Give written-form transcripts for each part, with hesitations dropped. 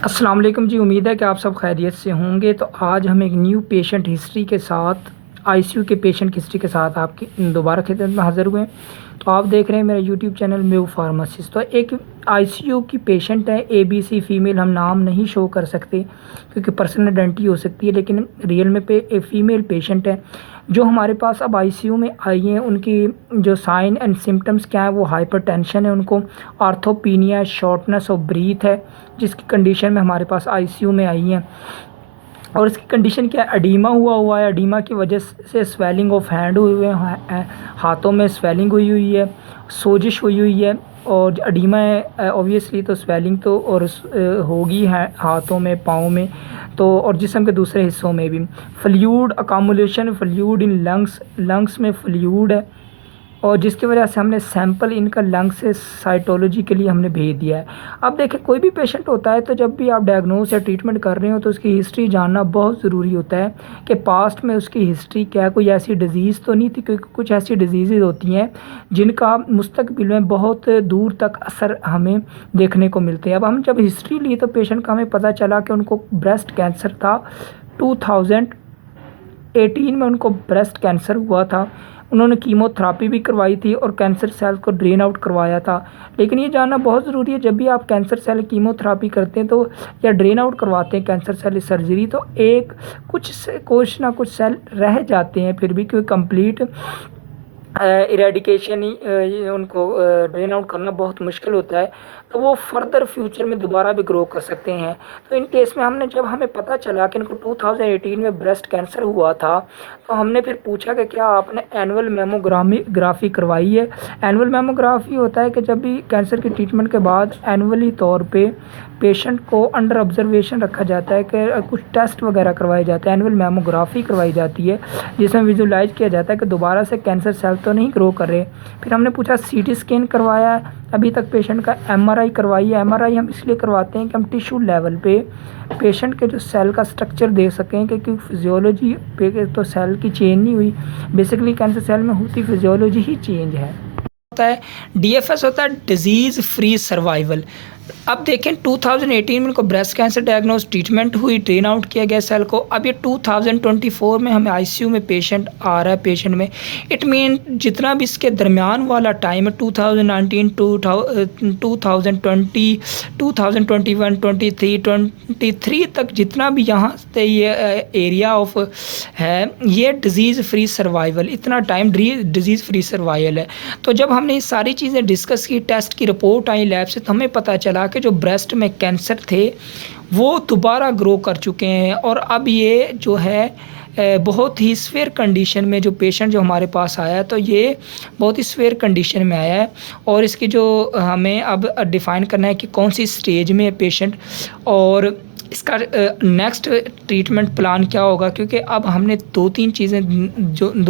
अस्सलाम वालेकुम जी। उम्मीद है कि आप सब खैरियत से होंगे। तो आज हम एक न्यू पेशेंट हिस्ट्री के साथ आईसीयू के पेशेंट हिस्ट्री के साथ आपकी दोबारा खिदमत में हाज़िर हुए हैं। तो आप देख रहे हैं मेरा यूट्यूब चैनल मेव फार्मासिस्ट। तो एक आईसीयू की पेशेंट है, एबीसी फीमेल। हम नाम नहीं शो कर सकते क्योंकि पर्सनल आइडेंटिटी हो सकती है, लेकिन रियल में एक फ़ीमेल पेशेंट है जो हमारे पास अब आईसीयू में आई हैं। उनकी जो साइन एंड सिम्टम्स क्या है, वो हाइपरटेंशन है, उनको आर्थोपीनिया, शॉर्टनेस ऑफ ब्रीथ है, जिसकी कंडीशन में हमारे पास आईसीयू में आई हैं। और इसकी कंडीशन क्या है, एडीमा हुआ है। एडीमा की वजह से स्वेलिंग ऑफ हैंड हुए हैं, हाथों में स्वेलिंग हुई है, सोजिश हुई है। और एडीमा है ऑब्वियसली, तो स्वेलिंग तो और होगी है हाथों में, पाँव में, तो और जिस्म के दूसरे हिस्सों में भी। Fluid accumulation, fluid in lungs में फ्लूइड है, और जिसकी वजह से हमने सैंपल इनका लंग से साइटोलॉजी के लिए हमने भेज दिया है। अब देखिए, कोई भी पेशेंट होता है तो जब भी आप डायग्नोस या ट्रीटमेंट कर रहे हो तो उसकी हिस्ट्री जानना बहुत ज़रूरी होता है कि पास्ट में उसकी हिस्ट्री क्या है, कोई ऐसी डिज़ीज़ तो नहीं थी, क्योंकि कुछ ऐसी डिजीज़ होती हैं जिनका मुस्तकबिल में बहुत दूर तक असर हमें देखने को मिलते हैं। अब हम जब हिस्ट्री ली तो पेशेंट का हमें पता चला कि उनको ब्रेस्ट कैंसर था। 2018 में उनको ब्रेस्ट कैंसर हुआ था। उन्होंने कीमोथेरापी भी करवाई थी और कैंसर सेल को ड्रेन आउट करवाया था। लेकिन ये जानना बहुत ज़रूरी है, जब भी आप कैंसर सेल कीमोथेरापी करते हैं तो या ड्रेन आउट करवाते हैं कैंसर सेल सर्जरी, तो कुछ ना कुछ सेल रह जाते हैं फिर भी, क्योंकि कंप्लीट इरेडिकेशन ही उनको ड्रेन आउट करना बहुत मुश्किल होता है, तो वो फर्दर फ्यूचर में दोबारा भी ग्रो कर सकते हैं। तो इन केस में जब हमें पता चला कि इनको 2018 में ब्रेस्ट कैंसर हुआ था, तो हमने फिर पूछा कि क्या आपने एनुअल मेमोग्राफी करवाई है। एनुअल मेमोग्राफी होता है कि जब भी कैंसर की ट्रीटमेंट के बाद एनुअली तौर पे पेशेंट को अंडर ऑब्जर्वेशन रखा जाता है कि कुछ टेस्ट वगैरह करवाए जाते हैं, एनुअल मेमोग्राफी करवाई जाती है, जिसमें विजुलाइज किया जाता है कि दोबारा से कैंसर सेल तो नहीं ग्रो कर रहे। फिर हमने पूछा सीटी स्कैन करवाया है, अभी तक पेशेंट का एमआरआई करवाई है। एमआरआई हम इसलिए करवाते हैं कि हम टिश्यू लेवल पे पेशेंट के जो सेल का स्ट्रक्चर देख सकें, क्योंकि फिजियोलॉजी पे तो सेल की चेंज नहीं हुई, बेसिकली कैंसर सेल में होती फिजियोलॉजी ही चेंज है। होता है डीएफएस, होता है डिजीज़ फ्री सर्वाइवल। अब देखें 2018 में उनको ब्रेस्ट कैंसर डायग्नोस, ट्रीटमेंट हुई, ड्रेन आउट किया गया सेल को। अब ये 2024 में हमें आईसीयू में पेशेंट आ रहा है। पेशेंट में इट मीन जितना भी इसके दरमियान वाला टाइम है 2019, 2020, 2021, 23 तक जितना भी यहाँ से ये एरिया ऑफ है, ये डिज़ीज़ फ्री सर्वाइवल, इतना टाइम डिज़ीज़ फ्री सर्वाइवल है। तो जब हमने ये सारी चीज़ें डिस्कस की, टेस्ट की रिपोर्ट आई लैब से, तो हमें पता चला कि जो ब्रेस्ट में कैंसर थे वो दोबारा ग्रो कर चुके हैं। और अब ये जो है बहुत ही स्वेयर कंडीशन में जो पेशेंट जो हमारे पास आया है, तो ये बहुत ही स्वेयर कंडीशन में आया है। और इसकी जो हमें अब डिफ़ाइन करना है कि कौन सी स्टेज में है पेशेंट, और इसका नेक्स्ट ट्रीटमेंट प्लान क्या होगा, क्योंकि अब हमने दो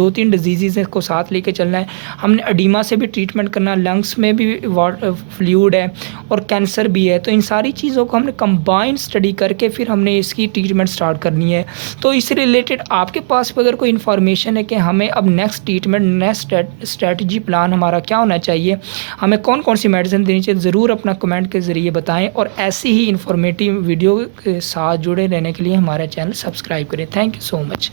तीन डिजीज़ को साथ लेके चलना है। हमने एडीमा से भी ट्रीटमेंट करना, लंग्स में भी फ्लूइड है और कैंसर भी है। तो इन सारी चीज़ों को हमने कंबाइंड स्टडी करके फिर हमने इसकी ट्रीटमेंट स्टार्ट करनी है। तो इससे रिलेटेड आपके पास अगर कोई इन्फॉर्मेशन है कि हमें अब next treatment, next strategy plan हमारा क्या होना चाहिए, हमें कौन कौन सी मेडिसिन देनी चाहिए, ज़रूर अपना कमेंट के ज़रिए बताएँ। और ऐसी ही इन्फॉर्मेटिव वीडियो के साथ जुड़े रहने के लिए हमारा चैनल सब्सक्राइब करें। Thank you so much.